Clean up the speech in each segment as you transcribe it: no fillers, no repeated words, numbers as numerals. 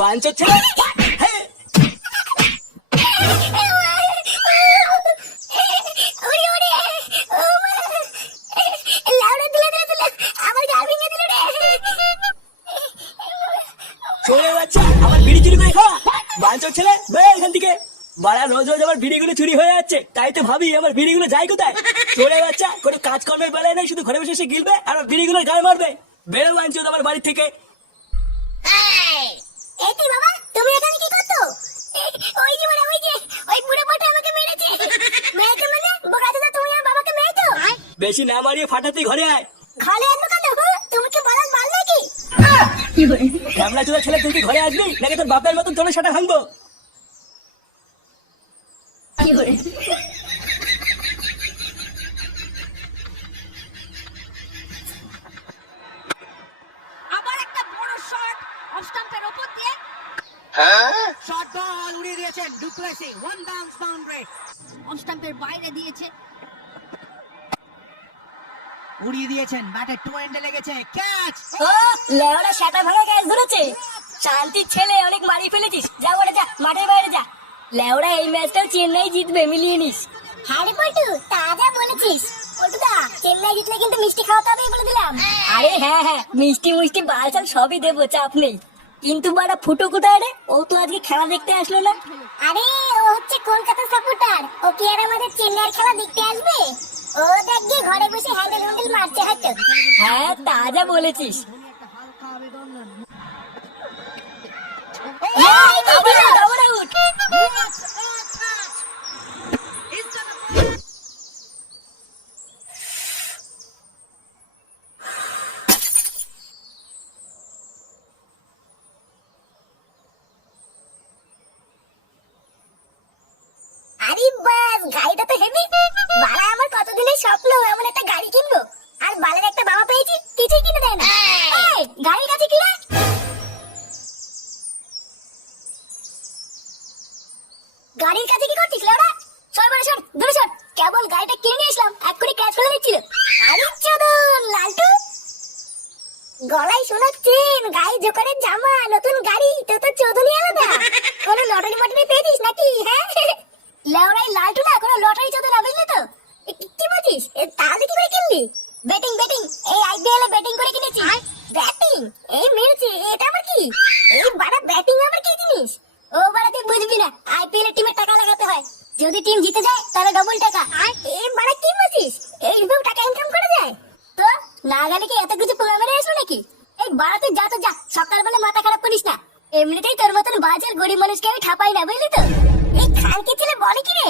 বাঞ্চোর ছেলে। হ্যাঁ, চলে বাচ্চা আমার বিড়ি চুরি করে খাওয়া। বাঞ্চোর ছেলে বেরো এখান থেকে। বাড়া রোজ রোজ আমার বিড়িগুলো চুরি হয়ে যাচ্ছে, তাই তো ভাবি আমার বিড়িগুলো যায় কোথায়। চলে বাচ্চা কোনো কাজকর্মের বেলায় নেই, শুধু ঘরে বসে এসে গিলবে আর আমার বিড়িগুলো গায়ে মারবে। বেরো বাঞ্চো আমার বাড়ি থেকে। এই তুই বাবা, তুমি এখানে কি করছো? ওই যে মানে ওই যে ওই বুড়ো বউটা আমাকে মেরেছে। মেরেছে মানে বোকাচোদা, তুমি আমার বাবাকে মেরেছো? বেশি না মারিয়ে ফাটাতে ঘরে আয়। ঘরে আসবো কেন? তুমি কি বলার মাল নাকি? গামলা চোদা ছেলে, তুই কি ঘরে আসবি নাকি তোর বাপের মতন তোর সেটা ভাঙবো? আবার একটা বড় শট অফ স্টাম্পের উপর দিয়ে শর্ট বল উড়িয়ে দিয়েছেন du Plessis, one bounce boundary, off স্টাম্পের বাইরে দিয়েছে। উড়িয়ে দিয়েছেন, ব্যাটে টো এন্ডে লেগেছে, ক্যাচ। ও লেওড়া শাটা ভাঙা ক্যাচ ধরেছে। শান্তির ছেলে, অনেক মারি ফেলেছিস। যা ওরে যা, মাঠের বাইরে যা। লেওড়া এই ম্যাচটাও চেন্নাই জিতবে, মিলিয়ে নিস। হ্যাঁ রে পল্টু, তা যা বলেছিস। পল্টুদা, চেন্নাই জিতলে কিন্তু মিষ্টি খাওয়াতে হবে বলে দিলাম। আরে হ্যাঁ হ্যাঁ, মিষ্টি মুষ্টি বালছাল সবই দেবো, চাপ নেই। কিন্তু বাড়া ফুটো কোথায় রে? ও তো আজকে খেলা দেখতে আসলো না। আরে ও হচ্ছে কলকাতা সাপোর্টার, ও কি আর আমাদের চেন্নাইয়ের খেলা দেখতে আসবে? ও দেখ গিয়ে ঘরে বসে হ্যান্ডেল হ্যান্ডেল মারছে হয়তো। হ্যাঁ তা যা বলেছিস। হালকা আবেদন। এই দিদি, দৌড়া উঠ। আরে বাস, গাড়িটা তো হেভি। বাড়া আমার কতদিনের স্বপ্ন এমন একটা গাড়ি কিনবো, আর বালের একটা বাবা পেয়েছি কিছুই কিনে দেয় না। এই গাড়ির কাছে কি রে? গাড়ির কাছে কি করছিস লেওড়া? সর বাড়া সর, দূরে সর। কেবল গাড়িটা কিনে নিয়ে আসলাম, এক্ষুনি ক্র্যাশ করে দিচ্ছিল। আরে চোদন লালটু, গলায় শোনার চেন, গায়ে জোকারের জামা, নতুন গাড়ি, তো তো চোদনই আলাদা। কোনো লটারি মটারি পেয়েছিস নাকি? হ্যাঁ লেওড়াই লালটু না, কোনো লটারি চোদন না, বুঝলি তো? কি বলছিস? তাহলে কি করে কিনলি? ব্যাটিং ব্যাটিং, এই আইপিএল এ ব্যাটিং করে কিনেছি। ব্যাটিং? এই মেরেছে, এটা আবার কি? এই বাড়া ব্যাটিং আবার কি জিনিস? ও বাড়া তুই বুঝবি না, আইপিএল এ টিমে টাকা লাগাতে হয়। যদি টিম জিতে যায় তাহলে ডবল টাকা। এই বাড়া কি বলছিস? এইভাবে টাকা ইনকাম করা যায়? তো না গেলে কি এত কিছু প্রোগ্রামে আসবো নাকি? এই বাড়া তুই যা তো যা, সকালবেলা মাথা খারাপ করিস না। এমনিতেই তোর মতন বাজার গরিব মানুষকে আমি ঠাপাই না, বুঝলি তো? এই খানকে ছেলে বলে কি রে?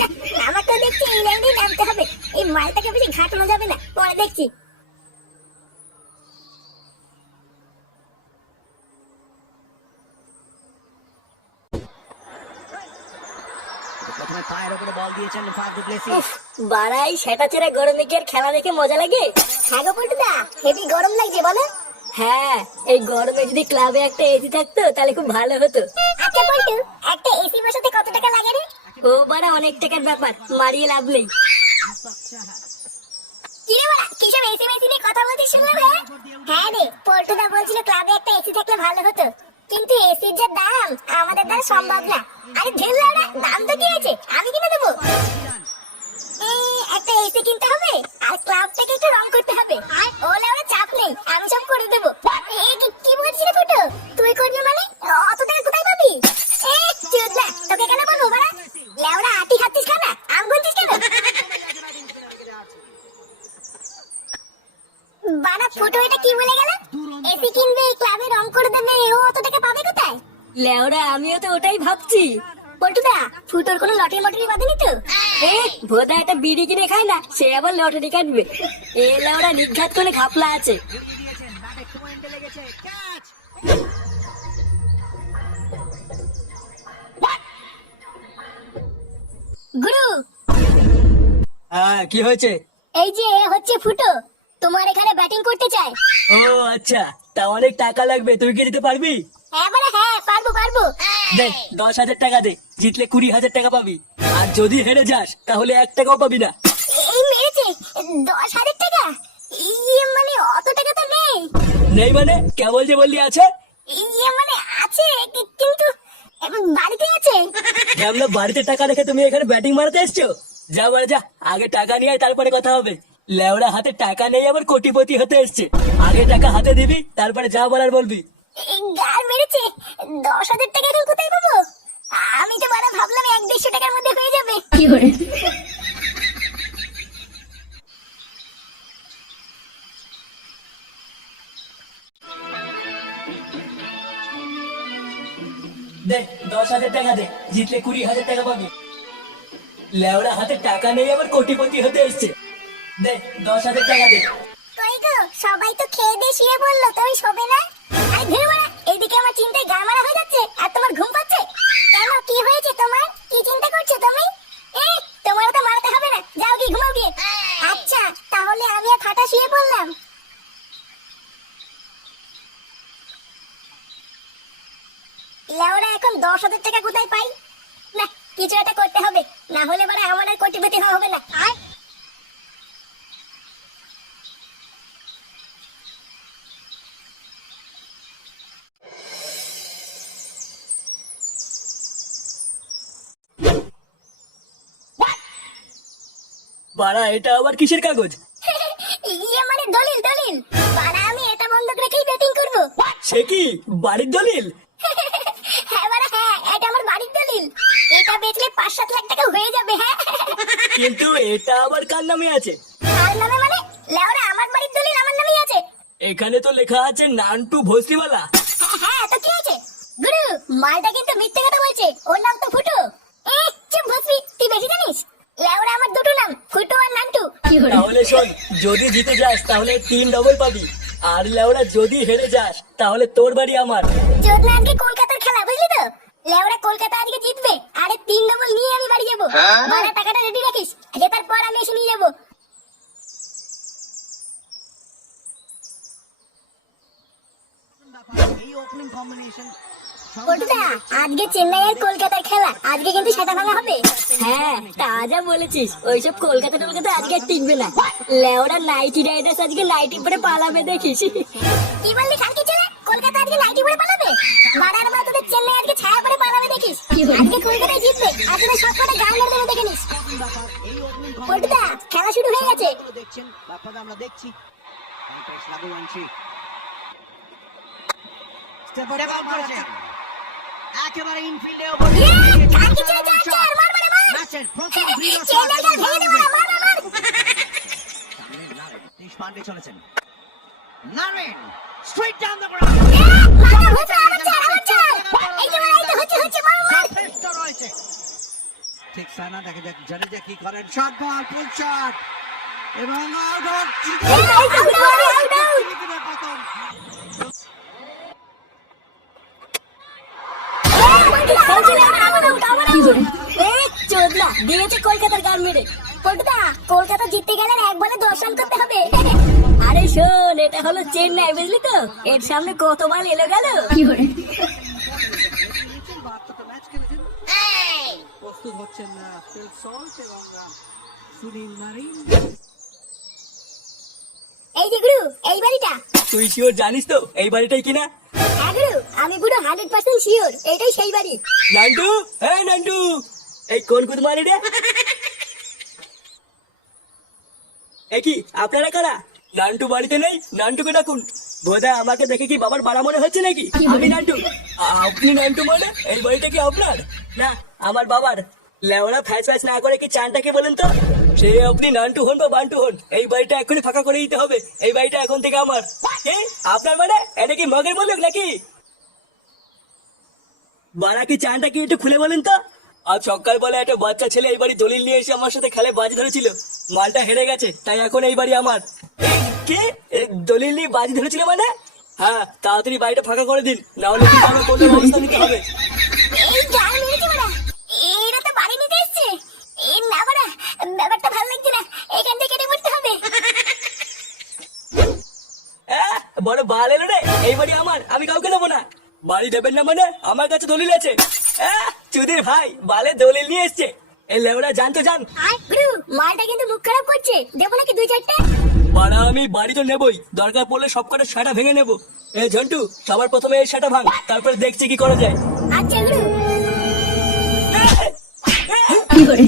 না, আমার তো দেখছি এই লাইনেই নামতে হবে। এই মালটাকে বেশি ঘাটানো যাবে না, পরে দেখছি। প্রথমে পায়ের উপরে বল দিয়েছেন ফার ডুপ্লেসি। বাড়াই সেটা ছেড়ে গরমে কি আর খেলা দেখে মজা লাগে? হ্যাঁ গো পল্টুদা, হেভি গরম লাগছে বলো? হ্যাঁ, এই গরমে যদি ক্লাবে একটা এসি থাকতো তাহলে খুব ভালো হতো। আচ্ছা পল্টু, একটা এসি বসাতে কত টাকা লাগে রে? ও বাড়া অনেক টাকার ব্যাপার, মারিয়ে লাভ নেই। কি রে বাড়া, কিসব এসি মেসি নিয়ে কথা বলছিস শুনলাম? হ্যাঁ রে, পল্টুদা বলছিল ক্লাবে একটা এসি থাকলে ভালো হতো, কিন্তু এসির যে দাম আমাদের দ্বারা সম্ভব না। আরে ঢেল লাউডা, দাম তো কি হয়েছে, আমি কিনে দেবো। একটা এসি কিনতে হবে আর ক্লাবটাকে একটু রং করতে হবে। ও লাউডা চাপ নেই, আমি সব করে দেবো। কি বলছিস রে ফুটো? তুই করবি মানে? অত টাকা কোথায় পাবি? চুদলা, তোকে কেন বলবো বাড়া? লাউডা আটি খাচ্ছিস কেন? আম গুনছিস কেন? বাড়া ফুটো এটা কি বলে গেল? এসি কিনবে, ক্লাবে রং করে দেবে, ও অত টাকা পাবে কোথায়? লেওড়া আমিও তো ওটাই ভাবছি। পল্টুদা, ফুটোর কোনো লটারি মটারি বাঁধেনি তো? ভোদা একটা বিড়ি কিনে খায় না, সে আবার লটারি কাটবে? এ লেওড়া নিঘাত করে ঘাপলা আছে। উড়িয়ে দিয়েছেন, ব্যাটে টো এন্ডে লেগেছে, ক্যাচ। গুরু, হ্যাঁ কি হয়েছে? এই যে হচ্ছে ফুটো, তোমার এখানে ব্যাটিং করতে চায়। ও আচ্ছা, তা অনেক টাকা লাগবে, তুই কি দিতে পারবি? হ্যাঁ বাড়া হ্যাঁ, পারবো পারবো। দে 10,000 টাকা দে, জিতলে 20,000 টাকা পাবি, আর যদি হেরে যাস তাহলে 1 টাকাও পাবি না। এই মেরেছে 10,000 টাকা? ইয়ে মানে অত টাকা তো নেই। নেই মানে? কেবল যে বললি আছে। ইয়ে মানে আছে, আছে কিন্তু বাড়িতে আছে। আমরা বাড়িতে টাকা রেখে তুমি এখানে ব্যাটিং মারতে এসছো? যা বাড়ি যা, আগে টাকা নিয়ে আয়, তারপরে কথা হবে। লেওড়া হাতে টাকা নেই আবার কোটিপতি হতে এসছে। আগে টাকা হাতে দিবি, তারপরে যা বলার বলবি। গার মেরেছে। 10,000 টাকা এখন কোথায় পাবো? আমি তো বাড়া ভাবলাম 1-150 টাকার মধ্যে হয়ে যাবে। দে 10,000 টাকা দে, জিতলে 20,000 টাকা পাবি। লেওড়া হাতে টাকা নেই আবার কোটিপতি হতে এসছে। দে 10,000 টাকা দে। কই গো, সবাই তো খেয়ে দিয়ে শুয়ে বললো, তুমি শোবে না? আরে ধুর বাড়া, এইদিকে আমার চিন্তায় গা মারা হয়ে যাচ্ছে আর তোমার ঘুম পাচ্ছে। কেন, কি হয়েছে তোমার? কি চিন্তা করছো তুমি? তোমার তো মারতে হবে না, যাও কি ঘুমাও গিয়ে। আচ্ছা তাহলে আমি আর ফাটা শুয়ে পড়লাম। লেওরা এখন 10,000 টাকা কোথায় পাই? না, কিছু একটা করতে হবে, না হলে বাড়া আমার আর কোটিপতি হওয়া হবে না। বাড়া এটা আবার কিসের কাগজ? ইয়ে মানে দলিল দলিল। বাড়া আমি এটা বন্ধক রেখেই ব্যাটিং করব। সে কি বাড়ির দলিল? হ্যাঁ বাড়া হ্যাঁ, এটা আমার বাড়ির দলিল। এটা বেচলে 5-7 লাখ টাকা হয়ে যাবে। হ্যাঁ কিন্তু এটা আবার কার নামে আছে? আর নামে মানে? লেওরা আমার বাড়ির দলিল আমার নামেই আছে। এখানে তো লেখা আছে নান্টু ভস্তিওয়ালা। হ্যাঁ তো কি আছে? গুরু, মালটা কিন্তু মিথ্যে কথা বলছে, ওর নাম তো ফুটো। চুপ ভস্মি, তুই বেশি জানিস। লেওরা আমার দুটো নাম, ফুটো আর নান্টু। তাহলে শোন, যদি জিতে যাস তাহলে 3 ডবল পাবি, আর লেওরা যদি হেরে যাস তাহলে তোর বাড়ি আমার। চোদনা আজকে কলকাতার খেলা, বুঝলি তো? লেওরা কলকাতা আজকে জিতবে, আরে 3 ডবল নিয়ে আমি বাড়ি যাবো। বাড়া টাকাটা রেডি রাখিস, জেতার পর আমি এসে নিয়ে যাবো। এই ওপেনিং কম্বিনেশন পটুদা, আজকে চেন্নাই আর কলকাতার খেলা, আজকে কিন্তু সেটা ভাঙা হবে। হ্যাঁ তা যা বলেছিস, ওইসব কলকাতা টলকাতা আজকে আর টিকবে না। লেওরা নাইটি রাইডার্স আজকে নাইটি পরে পালাবে দেখিস। কি বললি খালকি ছেলে? কলকাতা আজকে নাইটি পরে পালাবে? বাড়ার মা তোদের চেন্নাই আজকে ছায়া পরে পালাবে দেখিস। আজকে কলকাতায় জিতবে, আজকে সব কটা গাউন্ডার দেবে দেখে নিস। এই ওপেনিং পটুদা, খেলা শুরু হয়ে গেছে। দেখছেন ব্যাপারটা আমরা দেখছি। কন্টেস্ট লাগু আনছি। স্টেপ আউট করেছেন একেবারে ইনফিল্ডে ওভার খালকি ছেলে যা যা, মার মার মার। ম্যাচের প্রথম ড্রিল চেন্নাই গাল ভেঙে দেবো না, মার মার মার। দেশপান্ডে চলেছেন Narine straight down the ground মার হচ্ছে আর হচ্ছে আর হচ্ছে। এই যে এই তো হচ্ছে হচ্ছে, মার মার। যথেষ্ট রয়েছে ঠিক সানা দেখে যাক জাদেজা কি করেন শট বল ফুল শট এবং আউট পতন চোদনা দিয়েছে কলকাতার গান মেরে। পটুদা, কলকাতা জিততে গেলে 1 বলে 10 রান করতে হবে। আরে শোন, এটা হলো চেন্নাই, বুঝলি তো? এর সামনে কত মাল এলো গেল। ম্যাচ খেলেছেন প্রস্তুত হচ্ছেন না ফিল সল্ট এবং সুনীল নারিন এই যে গুরু, এই বাড়িটা। তুই শিওর জানিস তো এই বাড়িটাই কিনা? হ্যাঁ গুরু, আমি পুরো 100% শিওর এটাই সেই বাড়ি। নান্টু, এই নান্টু, এই কোন কুদমারি রে? এই কি আপনারা কারা? নান্টু বাড়িতে নেই, নান্টুকে ডাকুন। বোধা আমাকে দেখে কি বাবার বাড়া মনে হচ্ছে নাকি? আমি নান্টু। আপনি নান্টু মানে? এই বাড়িটা কি আপনার? না, আমার বাবার। লেওড়া ফ্যাচ ফ্যাচ না করে কি চানটাকে বলেন তো? সে আপনি নান্টু হন বা বান্টু হন, এই বাড়িটা এখনই ফাঁকা করে দিতে হবে। এই বাড়িটা এখন থেকে আমার। এ আপনার মানে? এটা কি মগের বলুক নাকি? বাড়া কি চানটা কি একটু খুলে বলেন তো? আজ সকালবেলা একটা বাচ্চা ছেলে এই বাড়ি দলিল নিয়ে এসে আমার সাথে খেলে বাজি ধরেছিল। মালটা হেরে গেছে, তাই এখন এই বাড়ি আমার। কি দলিল নিয়ে বাজি ধরেছিল মানে? হ্যাঁ, তাড়াতাড়ি বাড়িটা ফাঁকা করে দিন, না হলে কিন্তু আমার কোনো ব্যবস্থা নিতে হবে। এই গাল মেরেছে বড়া, এরা তো বাড়ি নিতে এসছে। এই না বড়া, ব্যাপারটা ভালো লাগছে না, এখান থেকে কেটে পড়তে হবে। বড় বাল এলো রে, এই বাড়ি আমার, আমি কাউকে নেবো না। বাড়ি দেবেন না মানে? আমার কাছে দলিল আছে। চুদির ভাই বালে দলিল নিয়ে এসছে। এই লেওরা জান তো জান। গুরু, মালটা কিন্তু মুখ খারাপ করছে, দেবো নাকি 2-4টা? বাড়া আমি বাড়ি তো নেবই, দরকার পড়লে সব কটা শাটা ভেঙে নেবো। এ ঝন্টু, সবার প্রথমে এই শাটা ভাঙ, তারপরে দেখছি কি করা যায়। আচ্ছা গুরু। কি করে